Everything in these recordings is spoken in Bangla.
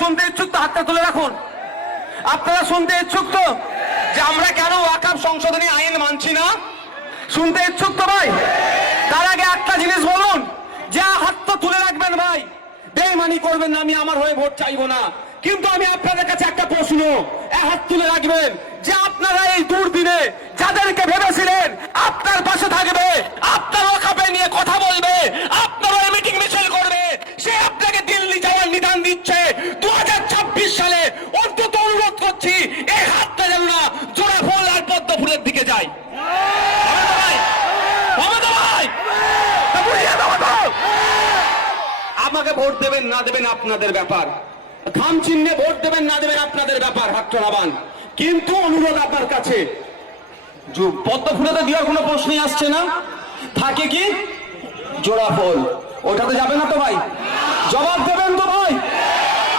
শুনতে ইচ্ছুক তো হাতটা তুলে রাখুন। আপনারা শুনতে ইচ্ছুক তো যে আমরা কেন ওয়াকফ সংশোধনী আইন মানছি না? শুনতে ইচ্ছুক তো ভাই? তার আগে একটা জিনিস বলুন, যে হাতটা তুলে রাখবেন ভাই, বেইমানি করবেন না, আমি আমার হয়ে ভোট চাইবো না। কিন্তু আমি আপনাদের কাছে একটা প্রশ্ন, হাত তুলে রাখবেন যে আপনারা এই দুর্দিনে যাদেরকে ভেবেছিলেন আপনার পাশে থাকবে, আপনার ওয়াকফে নিয়ে কথা বলবে, আপনারা মিটিং মিছিল করবে, সে আপনাকে দিল্লি যাওয়ার নিদান দিচ্ছে 2026 সালে। অন্তত অনুরোধ করছি এই হাতটা যেন না জোড়া ফুল আর পদ্ম ফুলের দিকে যায়। আমাকে ভোট দেবেন না দেবেন আপনাদের ব্যাপার, খাম চিহ্নে ভোট দেবেন না দেবেন আপনাদের ব্যাপার, হাতটা নামান। কিন্তু অনুরোধ আপনার কাছে, পদ্ম ফুলে তো দেওয়ার কোনো প্রশ্নই আসছে না, থাকে কি জোড়া ফুল, ওটাতে যাবে না তো ভাই? জবাব দেবেন তো ভাই?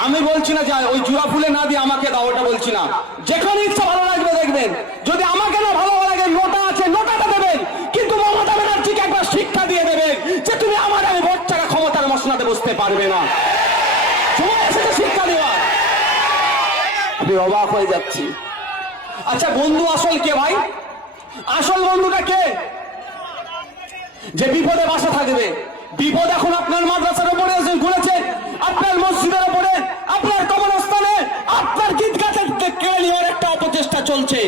আমি বলছি না যে ওই জোড়া ফুলে না দিয়ে আমাকে দাও, ওটা বলছি না। যেখানে ইচ্ছা ভালো লাগবে দেখবেন, যদি আমাকে না ভালো লাগে নোটা আছে নোটাটা দেবেন, কিন্তু মমতা ব্যানার্জিকে একবার শিক্ষা দিয়ে দেবেন যে তুমি আমার আমি ভোট ছাড়া ক্ষমতার মসনাতে বসতে পারবে না। সময় এসেছে শিক্ষা দেওয়ার। আমি অবাক হয়ে যাচ্ছি। আচ্ছা বন্ধু আসল কে ভাই? আসল বন্ধুটা কে? যে বিপদে বাসা থাকবে। বিপদ এখন আপনার মাদ্রাসার উপরে ঘুরেছে, আপনার মসজিদের উপরে, আপনার কবরস্থানে, আপনার গীতগাতে কেড়ে নেওয়ার একটা অপচেষ্টা চলছে।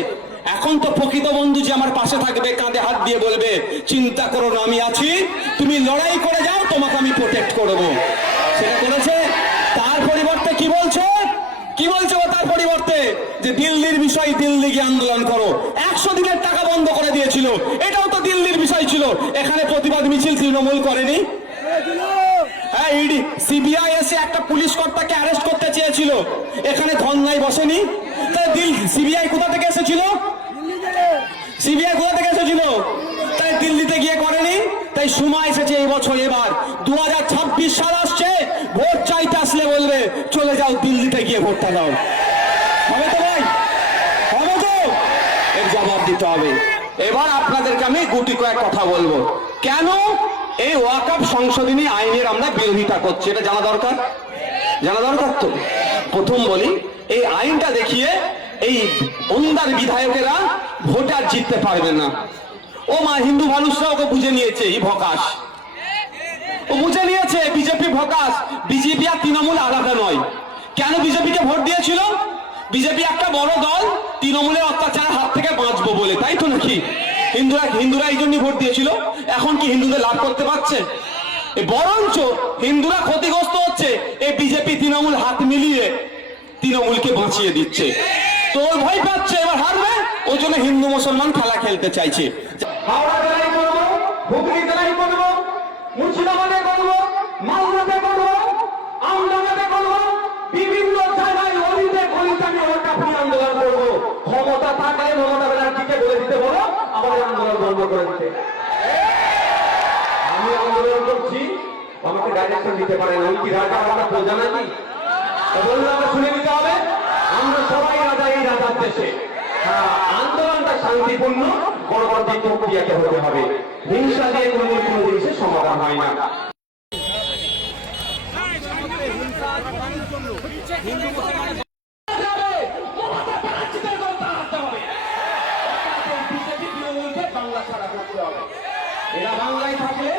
এখন তো প্রকৃত বন্ধু যে আমার পাশে থাকবে, কাঁধে হাত দিয়ে বলবে চিন্তা করো না আমি আছি, তুমি লড়াই করে যাও, তোমাকে আমি প্রোটেক্ট করবো, সেটা করেছে। তার পরিবর্তে কি বলছে? কি বলছে ও তার পরিবর্তে? যে দিল্লির বিষয় দিল্লি গিয়ে আন্দোলন করো। 100 দিনের টাকা বন্ধ করে দিয়েছিল, এটাও তো দিল্লির বিষয় ছিল। এখানে প্রতিবাদ মিছিল তৃণমূল করেনি? হ্যাঁ, ইডি সিবিআই এসে একটা পুলিশ কর্তাকে অ্যারেস্ট করতে চেয়েছিল, এখানে ধর্নায় বসেনি। তাই সিবিআই কোথা থেকে এসেছিল? সিবিআই কোথা থেকে এসেছিল? তাই দিল্লিতে গিয়ে করেনি। তাই সময় এসেছে এই বছর, এবার 2026 সাল আসছে, ভোট চাইতে আসলে বলবে চলে যাও দিল্লিতে গিয়ে ভোটটা দাও। হবে তো ভাই? হবে তো? এর জবাব দিতে হবে। এবার আপনাদেরকে আমি গুটি কয়েক কথা বলবো, কেন এই ওয়াকফ সংশোধনী আইনের আমরা বিরোধিতা করছি, এটা জানা দরকার। জানা দরকার তো। প্রথম বলি, এই আইনটা দেখিয়ে এই ওন্দার বিধায়কেরা ভোটে আর জিততে পারবে না। ও মা, হিন্দু মানুষরা ওকে বুঝে নিয়েছে, এই ভকাশ ও বুঝে নিয়েছে বিজেপি ভকাশ। বিজেপি আর তৃণমূল আলাদা নয়। কেন বিজেপিকে ভোট দিয়েছিল? বিজেপি একটা বড় দল, তৃণমূলের অত্যাচারের হাত থেকে বাঁচবো বলে, তাই তো নাকি? হিন্দুরা এই জন্যই ভোট দিয়েছিল। এখন কি হিন্দুদের লাভ করতে পারছে? বরঞ্চ হিন্দুরা ক্ষতিগ্রস্ত হচ্ছে। এই বিজেপি তৃণমূল হাত মিলিয়ে তৃণমূলকে বাঁচিয়ে দিচ্ছে। তো ভয় পাচ্ছে এবার হারবে, ওই জন্য হিন্দু মুসলমান খেলা খেলতে চাইছে। হাওড়া জেলায় করবো, হুগলি জেলায় করবো, মুর্শিদাবাদে করবো, মালদাতে করবো, আমডাঙ্গাতে করবো, বিভিন্ন জায়গায় অলিতে গলিতে আমি ওয়াকফ আন্দোলন করবো। ক্ষমতা থাকলে মমতা ব্যানার্জিকে বলে দিতে বলো আমাদের আন্দোলন বন্ধ করে দিতে। আমি আন্দোলন করছি, আমাকে ডাইরেকশন দিতে পারেন। ওই কি রাজা আমরা বোঝা নাকি? বললে আমরা শুনে নিতে হবে। আমরা সবাই রাজা এই রাজার দেশে। আন্দোলনটা শান্তিপূর্ণ, পরবর্তী প্রক্রিয়াতে হতে হবে। হিংসা দিয়ে কোনো জিনিসের সমাধান হয় না। এরা বাংলায় থাকলে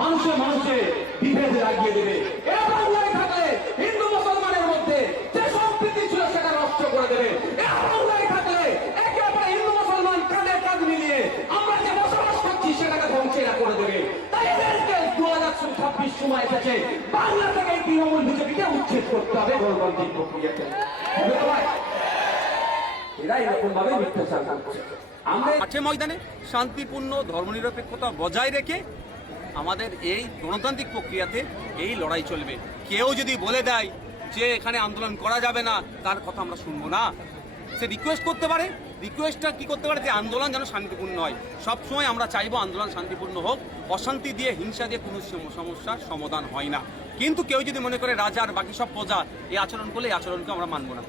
মানুষে মানুষে বিভেদ লাগিয়ে দেবে। এরা বাংলায় থাকলে হিন্দু মুসলমানের মধ্যে যে সম্প্রীতি ছিল সেটা নষ্ট করে দেবে। এরা বাংলায় থাকলে একেবারে হিন্দু মুসলমান কাঁধে কাঁধ মিলিয়ে আমরা যে বসবাস করছি সেটাকে ধ্বংসেরা করে দেবে। তাই এদেরকে 2026 সময় এসেছে, বাংলা থেকে তৃণমূল বিজেপিকে উচ্ছেদ করতে হবে গণতান্ত্রিক প্রক্রিয়াতে। এরা এরকম ভাবে মিথ্যাচার করছে। মাঠে ময়দানে শান্তিপূর্ণ ধর্মনিরপেক্ষতা বজায় রেখে আমাদের এই গণতান্ত্রিক প্রক্রিয়াতে এই লড়াই চলবে। কেউ যদি বলে দেয় যে এখানে আন্দোলন করা যাবে না, তার কথা আমরা শুনবো না। সে রিকোয়েস্ট করতে পারে, রিকোয়েস্টটা কি করতে পারে যে আন্দোলন যেন শান্তিপূর্ণ হয়। সবসময় আমরা চাইবো আন্দোলন শান্তিপূর্ণ হোক, অশান্তি দিয়ে হিংসা দিয়ে কোনো সমস্যার সমাধান হয় না। কিন্তু কেউ যদি মনে করে রাজা আর বাকি সব প্রজা এই আচরণ করলে এই আচরণকে আমরা মানবো না।